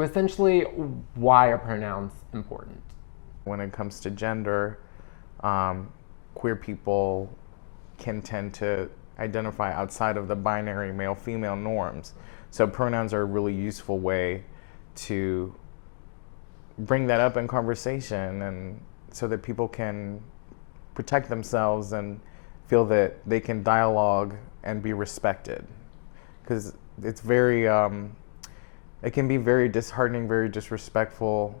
So essentially, why are pronouns important? When it comes to gender, queer people can tend to identify outside of the binary male-female norms. So pronouns are a really useful way to bring that up in conversation, and so that people can protect themselves and feel that they can dialogue and be respected. Because it's very, it can be very disheartening, very disrespectful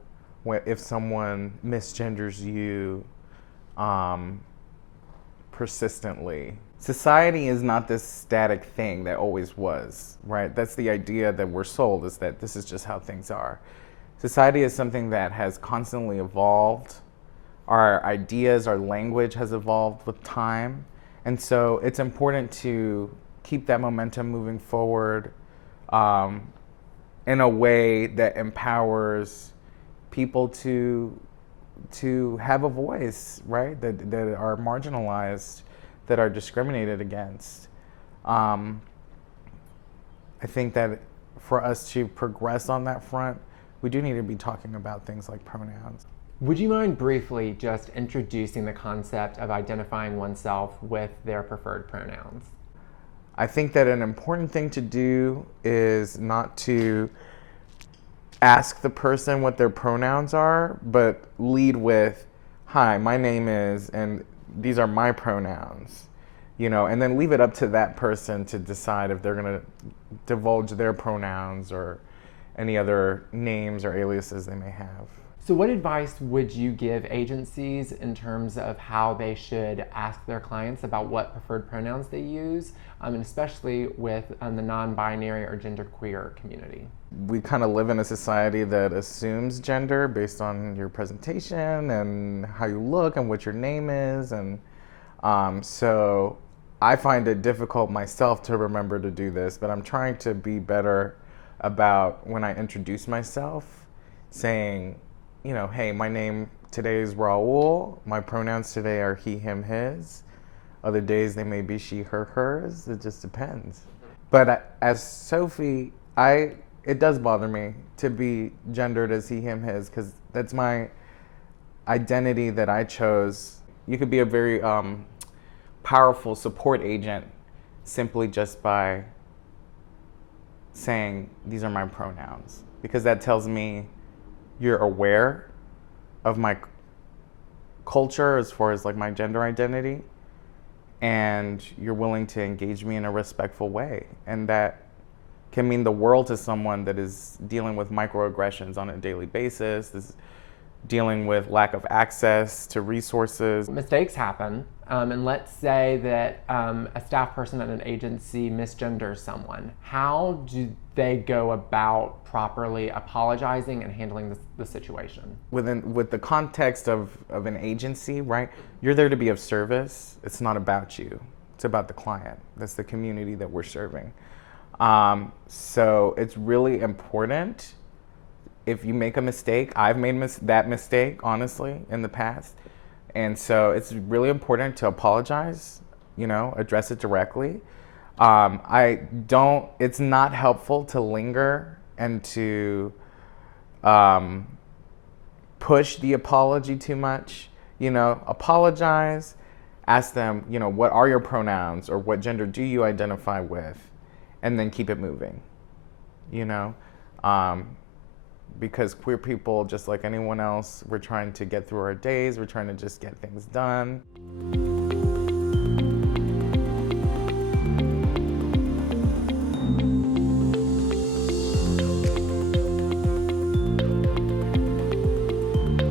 if someone misgenders you persistently. Society is not this static thing that always was, right? That's the idea that we're sold, is that this is just how things are. Society is something that has constantly evolved. Our ideas, our language has evolved with time. And so it's important to keep that momentum moving forward in a way that empowers people to have a voice, right? That are marginalized, that are discriminated against. I think that for us to progress on that front, we do need to be talking about things like pronouns. Would you mind briefly just introducing the concept of identifying oneself with their preferred pronouns? I think that an important thing to do is not to ask the person what their pronouns are, but lead with, "Hi, my name is, and these are my pronouns," and then leave it up to that person to decide if they're gonna divulge their pronouns or any other names or aliases they may have. So what advice would you give agencies in terms of how they should ask their clients about what preferred pronouns they use, and especially with the non-binary or genderqueer community? We kind of live in a society that assumes gender based on your presentation and how you look and what your name is, and so I find it difficult myself to remember to do this, but I'm trying to be better about when I introduce myself, saying, hey, my name today is Raul. My pronouns today are he, him, his. Other days they may be she, her, hers. It just depends. But as Sophie, it does bother me to be gendered as he, him, his, because that's my identity that I chose. You could be a very powerful support agent simply just by saying, these are my pronouns, because that tells me you're aware of my culture as far as like my gender identity, and you're willing to engage me in a respectful way. And that can mean the world to someone that is dealing with microaggressions on a daily basis, is dealing with lack of access to resources. Mistakes happen, and let's say that a staff person at an agency misgenders someone. How do they go about properly apologizing and handling the situation? With the context of an agency, right? You're there to be of service. It's not about you. It's about the client. That's the community that we're serving. So it's really important. If you make a mistake, I've made that mistake, honestly, in the past. And so it's really important to apologize, address it directly. It's not helpful to linger and to push the apology too much. Apologize, ask them, what are your pronouns, or what gender do you identify with, and then keep it moving, because queer people, just like anyone else, we're trying to get through our days, we're trying to just get things done.